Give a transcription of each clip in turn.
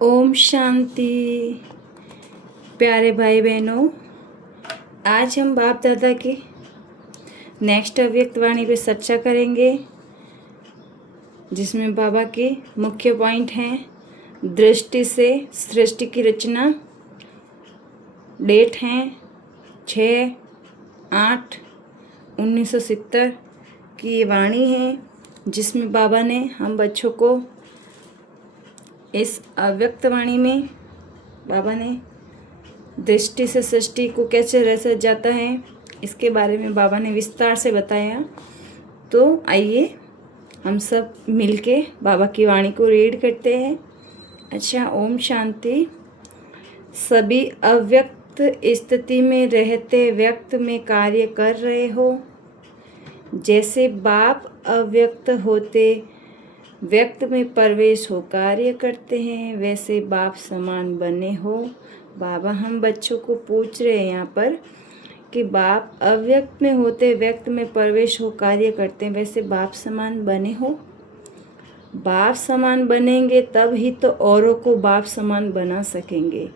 ओम शांति। प्यारे भाई बहनों, आज हम बाप दादा की नेक्स्ट अव्यक्त वाणी पे चर्चा करेंगे, जिसमें बाबा के मुख्य पॉइंट हैं। दृष्टि से सृष्टि की रचना, डेट हैं 6/8/1970 की ये वाणी है, जिसमें बाबा ने हम बच्चों को इस अव्यक्त वाणी में बाबा ने दृष्टि से सृष्टि को कैसे रचा जाता है इसके बारे में बाबा ने विस्तार से बताया। तो आइए हम सब मिलके बाबा की वाणी को रीड करते हैं। अच्छा, ओम शांति। सभी अव्यक्त स्थिति में रहते व्यक्त में कार्य कर रहे हो। जैसे बाप अव्यक्त होते व्यक्त में प्रवेश हो कार्य करते हैं, वैसे बाप समान बने हो। बाबा हम बच्चों को पूछ रहे हैं यहाँ पर कि बाप अव्यक्त में होते व्यक्त में प्रवेश हो कार्य करते हैं, वैसे बाप समान बने हो। बाप समान बनेंगे तब ही तो औरों को बाप समान बना सकेंगे।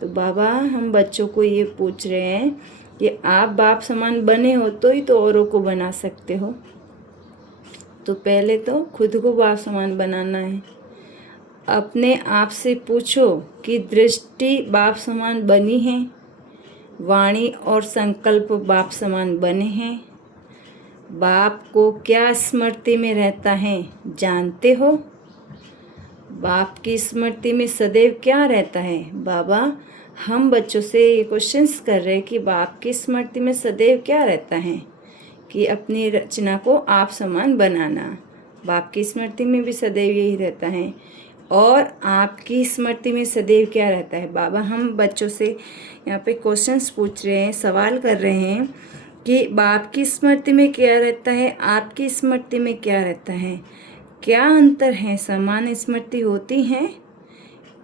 तो बाबा हम बच्चों को ये पूछ रहे हैं कि आप बाप समान बने हो तो ही तो औरों को बना सकते हो। तो पहले तो खुद को बाप समान बनाना है। अपने आप से पूछो कि दृष्टि बाप समान बनी है, वाणी और संकल्प बाप समान बने हैं। बाप को क्या स्मृति में रहता है जानते हो? बाप की स्मृति में सदैव क्या रहता है? बाबा हम बच्चों से ये क्वेश्चंस कर रहे हैं कि बाप की स्मृति में सदैव क्या रहता है, कि अपनी रचना को आप समान बनाना। बाप की स्मृति में भी सदैव यही रहता है। और आपकी स्मृति में सदैव क्या रहता है? बाबा हम बच्चों से यहाँ पे क्वेश्चंस पूछ रहे हैं, सवाल कर रहे हैं कि बाप की स्मृति में क्या रहता है, आपकी स्मृति में क्या रहता है, क्या अंतर है? समान स्मृति होती है,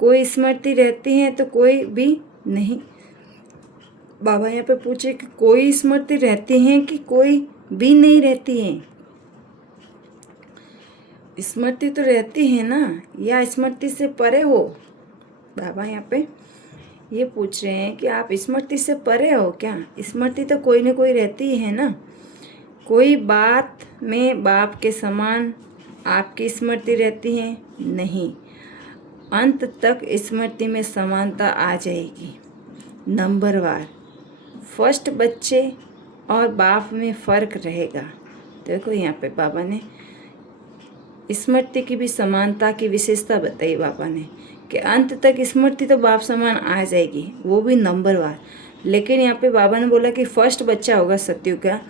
कोई स्मृति रहती है तो कोई भी नहीं। बाबा यहाँ पे पूछे कि कोई स्मृति रहती है कि कोई भी नहीं रहती है? स्मृति तो रहती है ना, या स्मृति से परे हो? बाबा यहाँ पे ये पूछ रहे हैं कि आप स्मृति से परे हो क्या? स्मृति तो कोई ना कोई रहती है ना। कोई बात में बाप के समान आपकी स्मृति रहती है नहीं। अंत तक स्मृति में समानता आ जाएगी। नंबरवार फर्स्ट बच्चे और बाप में फ़र्क रहेगा। देखो यहाँ पे बाबा ने स्मृति की भी समानता की विशेषता बताई बाबा ने कि अंत तक स्मृति तो बाप समान आ जाएगी, वो भी नंबरवार। लेकिन यहाँ पे बाबा ने बोला कि फर्स्ट बच्चा होगा सत्युग का,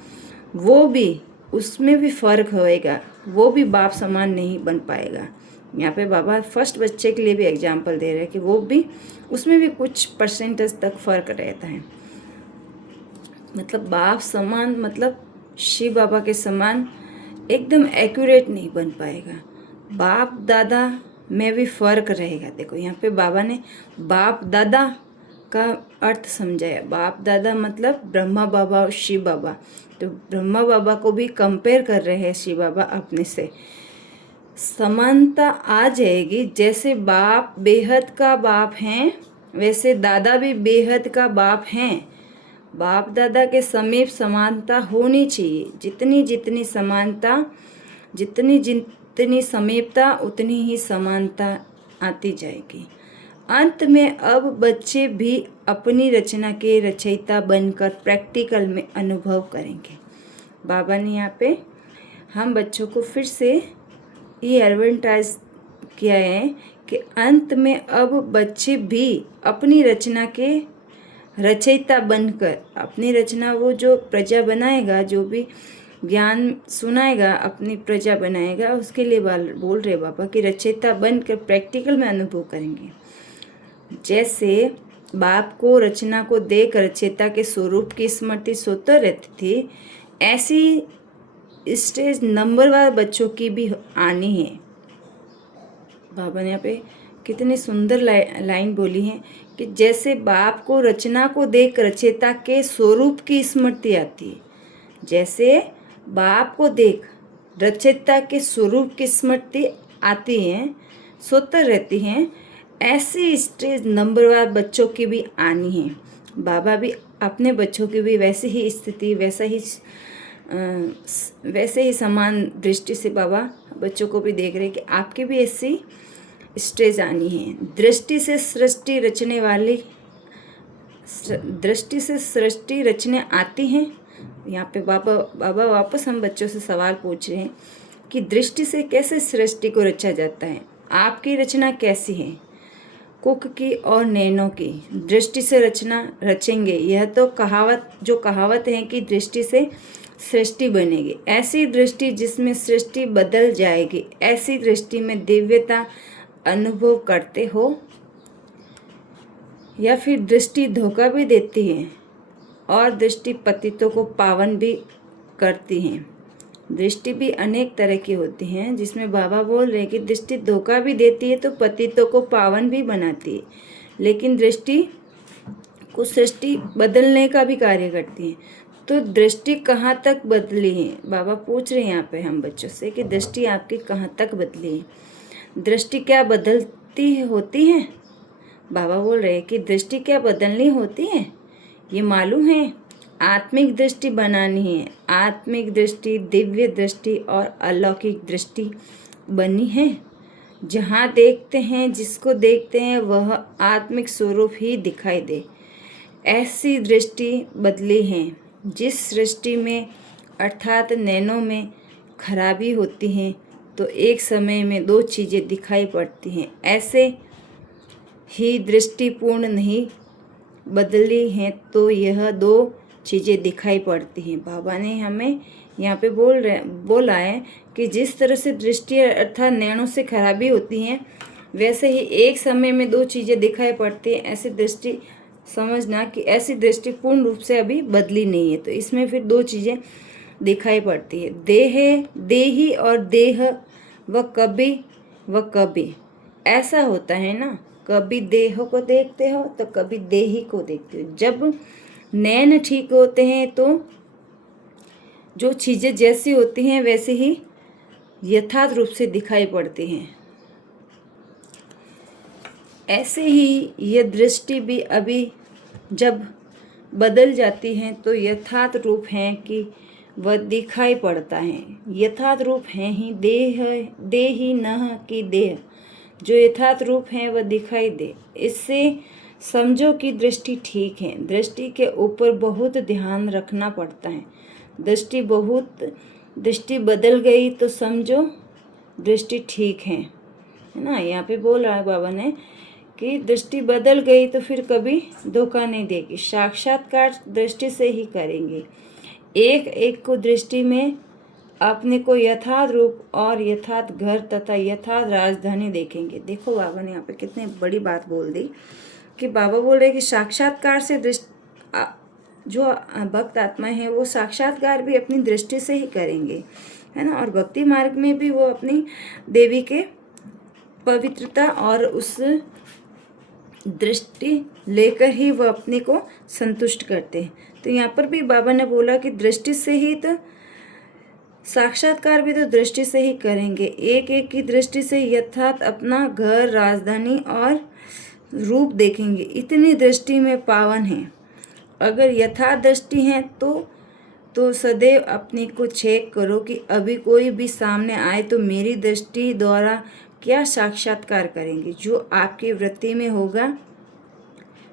वो भी उसमें भी फ़र्क होएगा, वो भी बाप समान नहीं बन पाएगा। यहाँ पे बाबा फर्स्ट बच्चे के लिए भी एग्जाम्पल दे रहे हैं कि वो भी उसमें भी कुछ परसेंटेज तक फ़र्क रहता है। मतलब बाप समान मतलब शिव बाबा के समान एकदम एक्यूरेट नहीं बन पाएगा। बाप दादा में भी फ़र्क रहेगा। देखो यहाँ पे बाबा ने बाप दादा का अर्थ समझाया। बाप दादा मतलब ब्रह्मा बाबा और शिव बाबा। तो ब्रह्मा बाबा को भी कंपेयर कर रहे हैं शिव बाबा अपने से। समानता आ जाएगी। जैसे बाप बेहद का बाप हैं, वैसे दादा भी बेहद का बाप हैं। बाप दादा के समीप समानता होनी चाहिए। जितनी जितनी समानता, जितनी जितनी समीपता, उतनी ही समानता आती जाएगी। अंत में अब बच्चे भी अपनी रचना के रचयिता बनकर प्रैक्टिकल में अनुभव करेंगे। बाबा ने यहाँ पे हम बच्चों को फिर से ये एडवर्टाइज किया है कि अंत में अब बच्चे भी अपनी रचना के रचयिता बनकर, अपनी रचना वो जो प्रजा बनाएगा, जो भी ज्ञान सुनाएगा, अपनी प्रजा बनाएगा, उसके लिए बोल रहे बाबा कि रचयिता बनकर प्रैक्टिकल में अनुभव करेंगे। जैसे बाप को रचना को देख रचयिता के स्वरूप की स्मृति स्वतः रहती थी, ऐसी स्टेज नंबरवार बच्चों की भी आनी है। बाबा ने यहाँ पे कितनी सुंदर लाइन बोली है कि जैसे बाप को रचना को देख रचयिता के स्वरूप की स्मृति आती है, जैसे बाप को देख रचयिता के स्वरूप की स्मृति आती है, स्वतः रहती हैं, ऐसी स्टेज नंबरवार बच्चों की भी आनी है। बाबा भी अपने बच्चों की भी वैसी ही स्थिति, वैसे ही समान दृष्टि से बाबा बच्चों को भी देख रहे हैं कि आपकी भी ऐसी स्टेज आनी है। दृष्टि से सृष्टि रचने आती हैं। यहाँ पे बाबा वापस हम बच्चों से सवाल पूछ रहे हैं कि दृष्टि से कैसे सृष्टि को रचा जाता है। आपकी रचना कैसी है? कुक की और नैनो की दृष्टि से रचना रचेंगे। यह तो कहावत है कि दृष्टि से सृष्टि बनेगी। ऐसी दृष्टि जिसमें सृष्टि बदल जाएगी, ऐसी दृष्टि में दिव्यता अनुभव करते हो, या फिर दृष्टि धोखा भी देती है और दृष्टि पतितों को पावन भी करती है। दृष्टि भी अनेक तरह की होती हैं, जिसमें बाबा बोल रहे हैं कि दृष्टि धोखा भी देती है तो पतितों को पावन भी बनाती है, लेकिन दृष्टि को सृष्टि बदलने का भी कार्य करती है। तो दृष्टि कहाँ तक बदली है? बाबा पूछ रहे हैं यहाँ पे हम बच्चों से कि दृष्टि आपकी कहाँ तक बदली है। दृष्टि क्या बदलती होती है? बाबा बोल रहे हैं कि दृष्टि क्या बदलनी होती है, ये मालूम है? आत्मिक दृष्टि बनानी है। आत्मिक दृष्टि, दिव्य दृष्टि और अलौकिक दृष्टि बनी है। जहाँ देखते हैं, जिसको देखते हैं, वह आत्मिक स्वरूप ही दिखाई दे, ऐसी दृष्टि बदली है। जिस सृष्टि में अर्थात नैनो में खराबी होती है तो एक समय में दो चीज़ें दिखाई पड़ती हैं, ऐसे ही दृष्टि पूर्ण नहीं बदली है तो यह दो चीज़ें दिखाई पड़ती हैं। बाबा ने हमें यहाँ पे बोला है कि जिस तरह से दृष्टि अर्थात नैनों से खराबी होती हैं, वैसे ही एक समय में दो चीज़ें दिखाई पड़ती हैं। ऐसी दृष्टि समझना कि ऐसी दृष्टि पूर्ण रूप से अभी बदली नहीं है, तो इसमें फिर दो चीज़ें दिखाई पड़ती है, देही और देह व कभी ऐसा होता है ना। कभी देह को देखते हो तो कभी देही को देखते हो। जब नैन ठीक होते हैं तो जो चीज़ें जैसी होती हैं वैसे ही यथार्थ रूप से दिखाई पड़ती हैं। ऐसे ही यह दृष्टि भी अभी जब बदल जाती है तो यथार्थ रूप है कि वह दिखाई पड़ता है। यथार्थ रूप है ही देही नह की देह, जो यथार्थ रूप है वह दिखाई दे। इससे समझो कि दृष्टि ठीक है। दृष्टि के ऊपर बहुत ध्यान रखना पड़ता है। दृष्टि बदल गई तो समझो दृष्टि ठीक है ना। यहाँ पे बोल रहा है बाबा ने कि दृष्टि बदल गई तो फिर कभी धोखा नहीं देगी। साक्षात्कार दृष्टि से ही करेंगे। एक एक को दृष्टि में अपने को यथार्थ रूप और यथार्थ घर तथा यथार्थ राजधानी देखेंगे। देखो बाबा ने यहाँ पे कितनी बड़ी बात बोल दी कि बाबा बोल रहे कि साक्षात्कार से जो भक्त आत्मा है वो साक्षात्कार भी अपनी दृष्टि से ही करेंगे, है ना। और भक्ति मार्ग में भी वो अपनी देवी के पवित्रता और उस दृष्टि लेकर ही वह अपने को संतुष्ट करते हैं। तो यहाँ पर भी बाबा ने बोला कि दृष्टि से ही तो साक्षात्कार भी तो दृष्टि से ही करेंगे। एक एक की दृष्टि से यथार्थ अपना घर, राजधानी और रूप देखेंगे। इतनी दृष्टि में पावन है। अगर यथार्थ दृष्टि है तो सदैव अपने को चेक करो कि अभी कोई भी सामने आए तो मेरी दृष्टि द्वारा क्या साक्षात्कार करेंगे। जो आपकी वृत्ति में होगा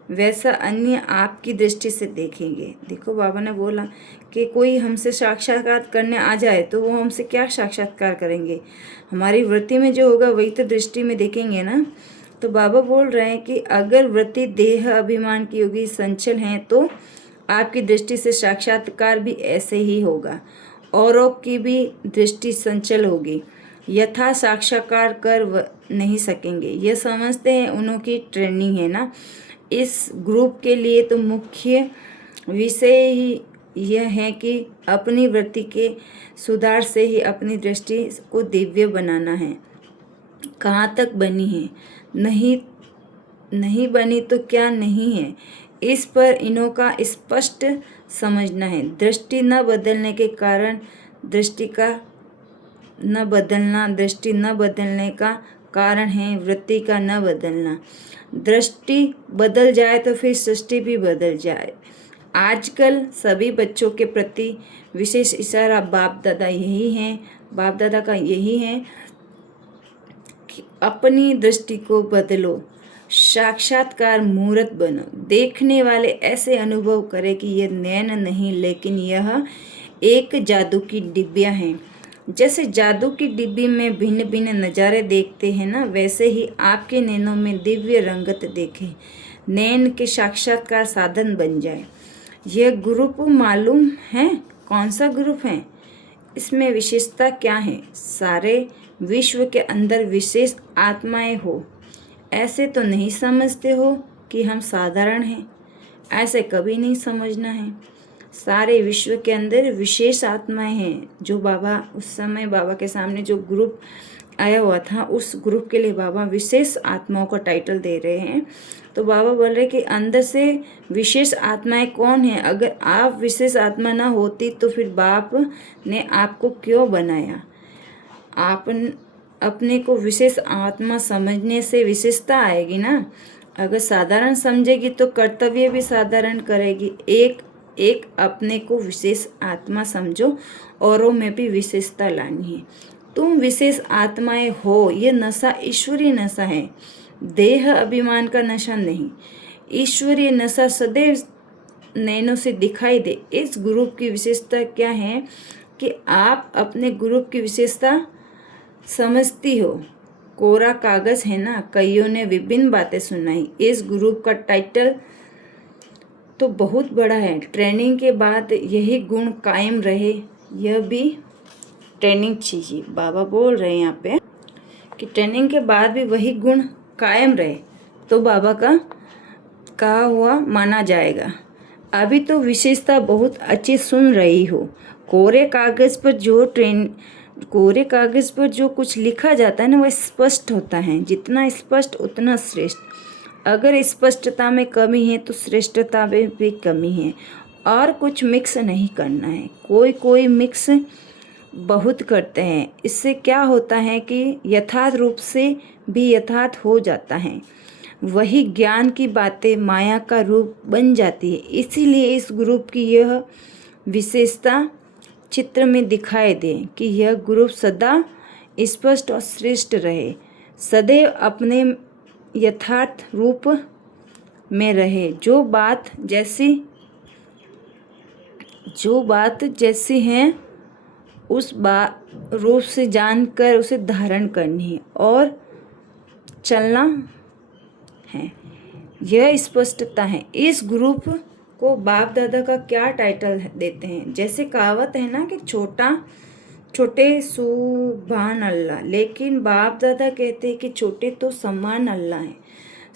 वैसा अन्य आपकी दृष्टि से देखेंगे। देखो बाबा ने बोला कि कोई हमसे साक्षात्कार करने आ जाए तो वो हमसे क्या साक्षात्कार करेंगे, हमारी वृत्ति में जो होगा वही तो दृष्टि में देखेंगे ना। तो बाबा बोल रहे हैं कि अगर वृत्ति देह अभिमान की होगी, संचल है, तो आपकी दृष्टि से साक्षात्कार भी ऐसे ही होगा। औरों की भी दृष्टि संचल होगी, यथा साक्षात्कार कर नहीं सकेंगे। यह समझते हैं उन्हों की ट्रेनिंग है ना। इस ग्रुप के लिए तो मुख्य विषय ही यह है कि अपनी वृत्ति के सुधार से ही अपनी दृष्टि को दिव्य बनाना है। कहाँ तक बनी है, नहीं बनी तो क्या नहीं है, इस पर इन्हों का स्पष्ट समझना है। दृष्टि न बदलने के कारण दृष्टि न बदलने का कारण है वृत्ति का न बदलना। दृष्टि बदल जाए तो फिर सृष्टि भी बदल जाए। आजकल सभी बच्चों के प्रति विशेष इशारा बाप दादा यही है, बाप दादा का यही है कि अपनी दृष्टि को बदलो, साक्षात्कार मूर्त बनो। देखने वाले ऐसे अनुभव करें कि यह नैन नहीं लेकिन यह एक जादू की डिब्बियाँ हैं। जैसे जादू की डिब्बी में भिन्न भिन्न नज़ारे देखते हैं ना, वैसे ही आपके नैनों में दिव्य रंगत देखें, नैन के साक्षात्कार साधन बन जाए। यह ग्रुप मालूम है कौन सा ग्रुप है? इसमें विशेषता क्या है? सारे विश्व के अंदर विशेष आत्माएं हो, ऐसे तो नहीं समझते हो कि हम साधारण हैं, ऐसे कभी नहीं समझना है। सारे विश्व के अंदर विशेष आत्माएं हैं। जो बाबा उस समय बाबा के सामने जो ग्रुप आया हुआ था, उस ग्रुप के लिए बाबा विशेष आत्माओं का टाइटल दे रहे हैं। तो बाबा बोल रहे कि अंदर से विशेष आत्माएं कौन है? अगर आप विशेष आत्मा ना होती तो फिर बाप ने आपको क्यों बनाया? आप अपने को विशेष आत्मा समझने से विशेषता आएगी ना। अगर साधारण समझेगी तो कर्तव्य भी साधारण करेगी। एक अपने को विशेष आत्मा समझो, औरों में भी विशेषता लानी है। तुम विशेष आत्माएं हो। ये नशा ईश्वरीय नशा है, देह अभिमान का नशा नहीं। ईश्वरीय नशा सदैव नैनों से दिखाई दे। इस ग्रुप की विशेषता क्या है कि आप अपने ग्रुप की विशेषता समझती हो। कोरा कागज है ना, कईयों ने विभिन्न बातें सुनाई। इस ग्रुप का टाइटल तो बहुत बड़ा है। ट्रेनिंग के बाद यही गुण कायम रहे, यह भी ट्रेनिंग चाहिए। बाबा बोल रहे हैं यहाँ पे कि ट्रेनिंग के बाद भी वही गुण कायम रहे तो बाबा का कहा हुआ माना जाएगा। अभी तो विशेषता बहुत अच्छी सुन रही हो। कोरे कागज पर जो कुछ लिखा जाता है ना, वह स्पष्ट होता है। जितना स्पष्ट उतना श्रेष्ठ। अगर स्पष्टता में कमी है तो श्रेष्ठता में भी कमी है, और कुछ मिक्स नहीं करना है। कोई मिक्स बहुत करते हैं। इससे क्या होता है कि यथार्थ रूप से भी यथार्थ हो जाता है। वही ज्ञान की बातें माया का रूप बन जाती है। इसीलिए इस ग्रुप की यह विशेषता चित्र में दिखाई दे कि यह ग्रुप सदा स्पष्ट और श्रेष्ठ रहे, सदैव अपने यथार्थ रूप में रहे। जो बात जैसी है उस रूप से जानकर उसे धारण करनी है और चलना है। यह स्पष्टता है। इस ग्रुप को बाप दादा का क्या टाइटल देते हैं? जैसे कहावत है ना कि छोटे सुभान अल्लाह, लेकिन बाप दादा कहते हैं कि छोटे तो समान अल्लाह है।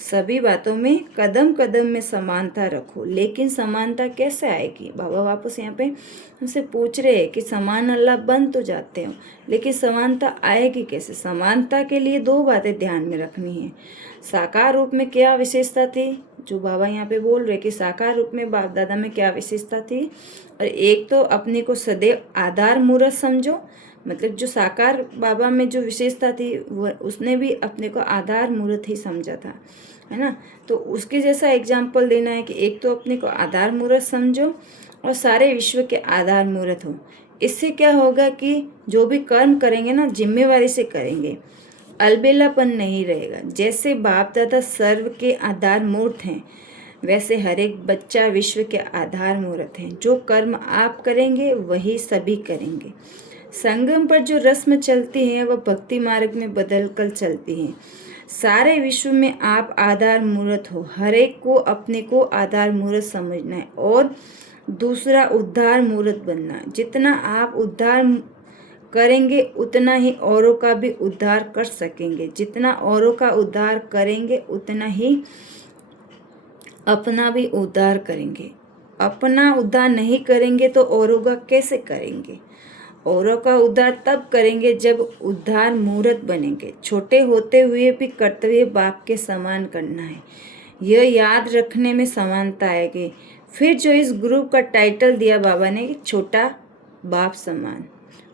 सभी बातों में कदम कदम में समानता रखो। लेकिन समानता कैसे आएगी? बाबा वापस यहाँ पे हमसे पूछ रहे हैं कि समान अल्लाह बन तो जाते हो, लेकिन समानता आएगी कैसे? समानता के लिए दो बातें ध्यान में रखनी है। साकार रूप में क्या विशेषता थी, जो बाबा यहाँ पे बोल रहे कि साकार रूप में बाप दादा में क्या विशेषता थी। और एक तो अपने को सदैव आधार मूर्त समझो, मतलब जो साकार बाबा में जो विशेषता थी वह उसने भी अपने को आधार मूर्त ही समझा था, है ना। तो उसके जैसा एग्जाम्पल देना है कि एक तो अपने को आधार मूर्त समझो और सारे विश्व के आधार मूर्त हो। इससे क्या होगा कि जो भी कर्म करेंगे ना, जिम्मेवारी से करेंगे, अलबेलापन नहीं रहेगा। जैसे बाप दादा सर्व के आधार मूर्त हैं, वैसे हर एक बच्चा विश्व के आधार मूर्त हैं। जो कर्म आप करेंगे वही सभी करेंगे। संगम पर जो रस्म चलती है वह भक्ति मार्ग में बदल कर चलती है। सारे विश्व में आप आधार मूर्त हो। हर एक को अपने को आधार मूर्त समझना है और दूसरा उद्धार मूर्त बनना। जितना आप उद्धार करेंगे उतना ही औरों का भी उद्धार कर सकेंगे। जितना औरों का उद्धार करेंगे उतना ही अपना भी उद्धार करेंगे। अपना उद्धार नहीं करेंगे तो औरों का कैसे करेंगे? औरों का उद्धार तब करेंगे जब उद्धार मूर्त बनेंगे। छोटे होते हुए भी कर्तव्य बाप के समान करना है, यह याद रखने में समानता आएगी। फिर जो इस ग्रुप का टाइटल दिया बाबा ने कि छोटा बाप समान,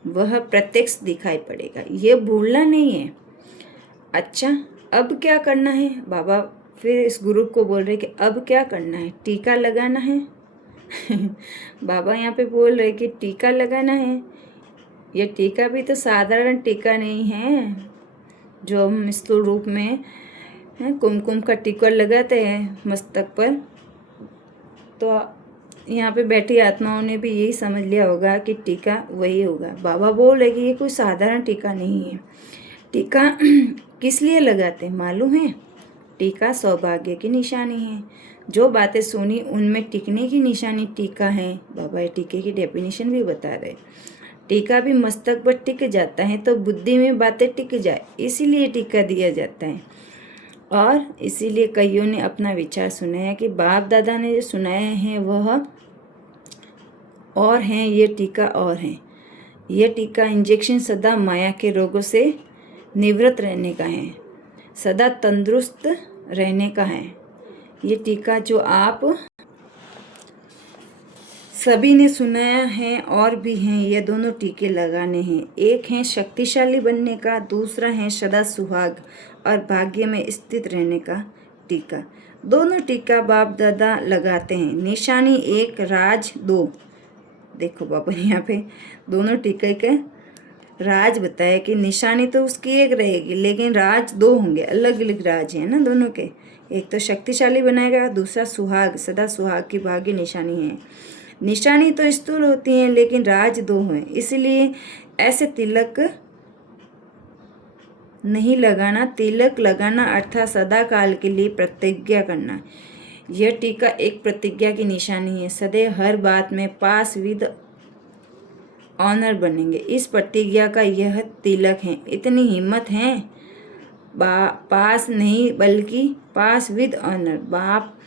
वह प्रत्यक्ष दिखाई पड़ेगा। ये भूलना नहीं है। अच्छा, अब क्या करना है? बाबा फिर इस ग्रुप को बोल रहे कि अब क्या करना है? टीका लगाना है। बाबा यहाँ पे बोल रहे कि टीका लगाना है। ये टीका भी तो साधारण टीका नहीं है जो हम स्थूल रूप में कुमकुम का टीका लगाते हैं मस्तक पर। तो यहाँ पे बैठी आत्माओं ने भी यही समझ लिया होगा कि टीका वही होगा। बाबा बोल रहे कि ये कोई साधारण टीका नहीं है। टीका किस लिए लगाते हैं मालूम है? टीका सौभाग्य की निशानी है। जो बातें सुनी उनमें टिकने की निशानी टीका है। बाबा ये टीके की डेफिनेशन भी बता रहे। टीका भी मस्तक पर टिक जाता है तो बुद्धि में बातें टिक जाए, इसीलिए टीका दिया जाता है। और इसीलिए कईयों ने अपना विचार सुनाया कि बाप दादा ने जो सुनाया है वह और हैं, ये टीका और हैं। यह टीका इंजेक्शन सदा माया के रोगों से निवृत्त रहने का है, सदा तंदुरुस्त रहने का है। ये टीका जो आप सभी ने सुनाया है और भी हैं, ये दोनों टीके लगाने हैं। एक है शक्तिशाली बनने का, दूसरा है सदा सुहाग और भाग्य में स्थित रहने का टीका। दोनों टीका बाप दादा लगाते हैं। निशानी एक, राज दो। देखो बाबा यहाँ पे दोनों टीके के राज बताया कि निशानी तो उसकी एक रहेगी लेकिन राज दो होंगे, अलग अलग राज हैं ना दोनों के। एक तो शक्तिशाली बनाएगा, दूसरा सुहाग, सदा सुहाग की भाग्य निशानी है। निशानी तो स्थूल होती हैं लेकिन राज दो हैं, इसलिए ऐसे तिलक नहीं लगाना। तिलक लगाना अर्थात सदा काल के लिए प्रतिज्ञा करना। यह टीका एक प्रतिज्ञा की निशानी है। सदैव हर बात में पास विद ऑनर बनेंगे, इस प्रतिज्ञा का यह तिलक है। इतनी हिम्मत है, पास नहीं बल्कि पास विद ऑनर। बाप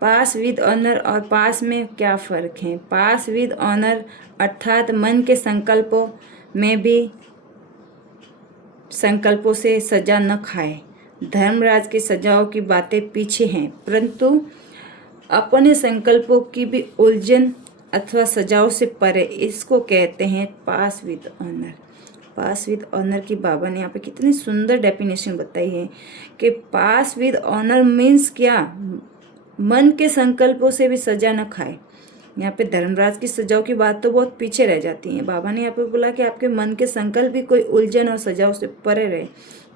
पास विद ऑनर और पास में क्या फ़र्क है? पास विद ऑनर अर्थात मन के संकल्पों में भी संकल्पों से सजा न खाए। धर्मराज की सजाओं की बातें पीछे हैं, परंतु अपने संकल्पों की भी उलझन अथवा सजाओं से परे, इसको कहते हैं pass with honour. Pass with honour की बाबा ने यहाँ पे कितनी सुंदर डेफिनेशन बताई है कि पास विद ऑनर मीन्स क्या? मन के संकल्पों से भी सजा न खाए। यहाँ पे धर्मराज की सजाओं की बात तो बहुत पीछे रह जाती है। बाबा ने यहाँ पे बोला कि आपके मन के संकल्प भी कोई उलझन और सजाओं से परे रहे,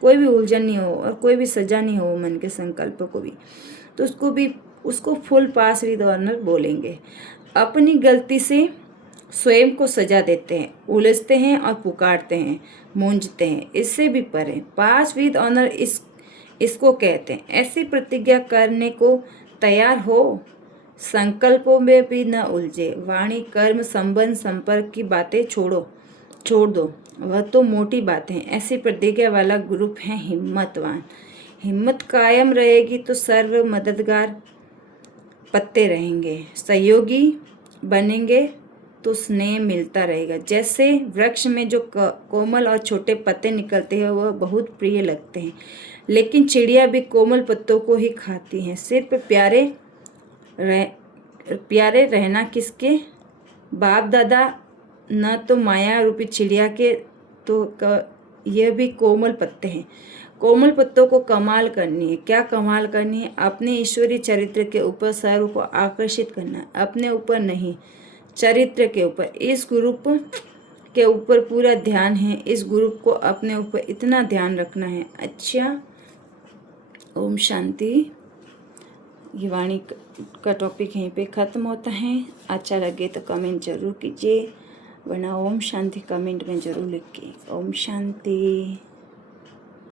कोई भी उलझन नहीं हो और कोई भी सजा नहीं हो मन के संकल्पों को भी, तो उसको फुल पास विद ऑनर बोलेंगे। अपनी गलती से स्वयं को सजा देते हैं, उलझते हैं और पुकारते हैं, मूंझते हैं, इससे भी परे। पास विद ऑनर इसको कहते हैं। ऐसी प्रतिज्ञा करने को तैयार हो, संकल्पों में भी न उलझे। वाणी कर्म संबंध संपर्क की बातें छोड़ दो, वह तो मोटी बातें हैं। ऐसी प्रतिज्ञा वाला ग्रुप है हिम्मतवान। हिम्मत कायम रहेगी तो सर्व मददगार पत्ते रहेंगे, सहयोगी बनेंगे तो स्नेह मिलता रहेगा। जैसे वृक्ष में जो कोमल और छोटे पत्ते निकलते हैं वह बहुत प्रिय लगते हैं, लेकिन चिड़िया भी कोमल पत्तों को ही खाती हैं। सिर्फ प्यारे रहना किसके? बाप दादा न तो माया रूपी चिड़िया के, तो यह भी कोमल पत्ते हैं। कोमल पत्तों को कमाल करनी है। क्या कमाल करनी है? अपने ईश्वरीय चरित्र के ऊपर सर्व को आकर्षित करना है, अपने ऊपर नहीं, चरित्र के ऊपर। इस ग्रुप के ऊपर पूरा ध्यान है। इस ग्रुप को अपने ऊपर इतना ध्यान रखना है। अच्छा, ओम शांति। ये वाणी का टॉपिक यहीं पे ख़त्म होता है। अच्छा लगे तो कमेंट जरूर कीजिए, वरना ओम शांति कमेंट में ज़रूर लिखिए। ओम शांति।